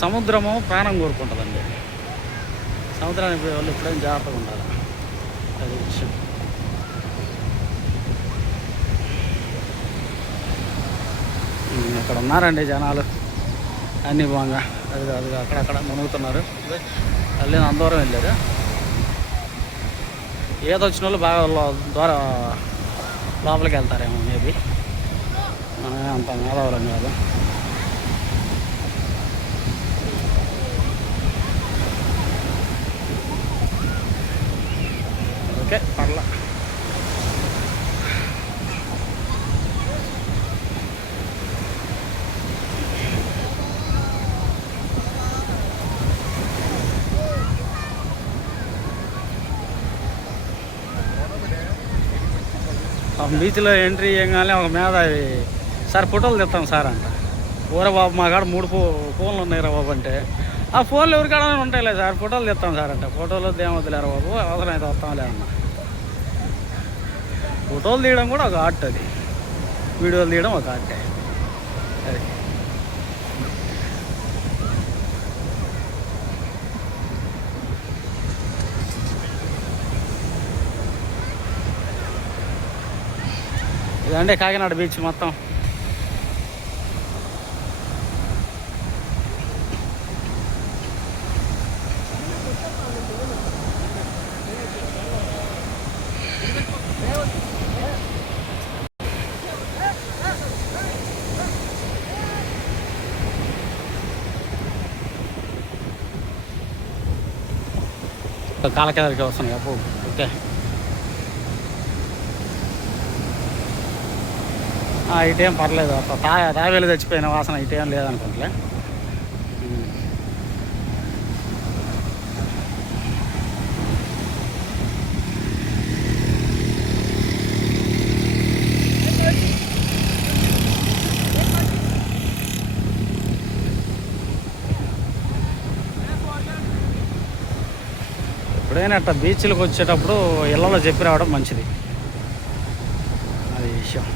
సముద్రము ప్రాణం కోరుకుంటుందండి. సముద్రానికి పోయే వాళ్ళు ఎప్పుడైనా జాగ్రత్తగా ఉండాలి, అది విషయం. ఇక్కడ ఉన్నారండి జనాలు అన్నీ బాగా, అది అక్కడక్కడ మునుగుతున్నారు. అల్లి అందరం వెళ్ళారు. ఏదొచ్చిన వాళ్ళు బాగా ద్వారా లోపలికి వెళ్తారేమో మేబీ, మనమే అంత మేధావులం కాదు. ఓకే పర్లా. బీచ్లో ఎంట్రీ చేయగానే ఒక మేధావి, సార్ ఫోటోలు తెస్తాం సార్ అంట. ఊరే బాబు మా కాడ 3 ఫోన్లు ఉన్నాయి రా బాబు అంటే, ఆ ఫోన్లు ఎవరికాడ ఉంటాయిలే సార్, ఫోటోలు తెస్తాం సార్ అంటే. ఫోటోలు దేమొద్దులేరా బాబు, అవసరం అయితే వస్తాంలే అన్న. ఫోటోలు తీయడం కూడా ఒక ఆర్ట్, అది వీడియోలు తీయడం ఒక ఆర్టే అది. ఇదండి కాకినాడ బీచ్ మొత్తం. కాలకేదరికి వస్తున్నాయి అప్పు. ఓకే ఇటేం పర్లేదు, తావేలు చచ్చిపోయిన వాసన ఇటేం లేదనుకుంటలే. ఎప్పుడైనా అట్లా బీచ్లకు వచ్చేటప్పుడు ఇళ్ళలో చెప్పి రావడం మంచిది, అది విషయం.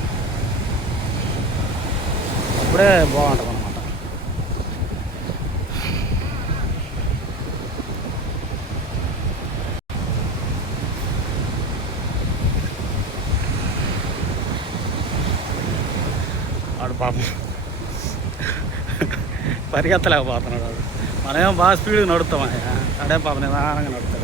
అప్పుడే బాగుంటుంది అన్నమాట. వాడు పాపం పరిగెత్తలేకపోతున్నాడు వాడు. మనమేమో బాగా స్పీడ్గా నడుస్తామయ్యా, అడే పాపం నిదానంగా నడుస్తాడు.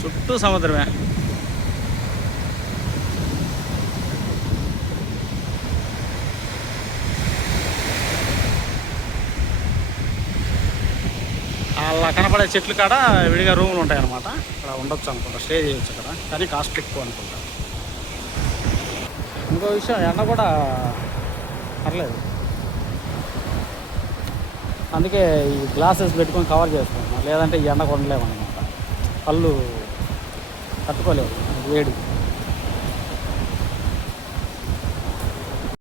చుట్టూ సముద్రమే. అలా కనపడే చెట్లు కాడ విడిగా రూములు ఉంటాయి అన్నమాట. అక్కడ ఉండొచ్చు అనుకుంటా, స్టే చేయొచ్చు అక్కడ, కానీ కాస్ట్ ఎక్కువ అనుకుంటా. ఇంకో విషయం, ఎండ కూడా పర్లేదు, అందుకే ఈ గ్లాసెస్ పెట్టుకొని కవర్ చేసుకుంటున్నాం, లేదంటే ఈ ఎండ కొనలేమన్నమాట. కళ్ళు తట్టుకోలేవు వేడి.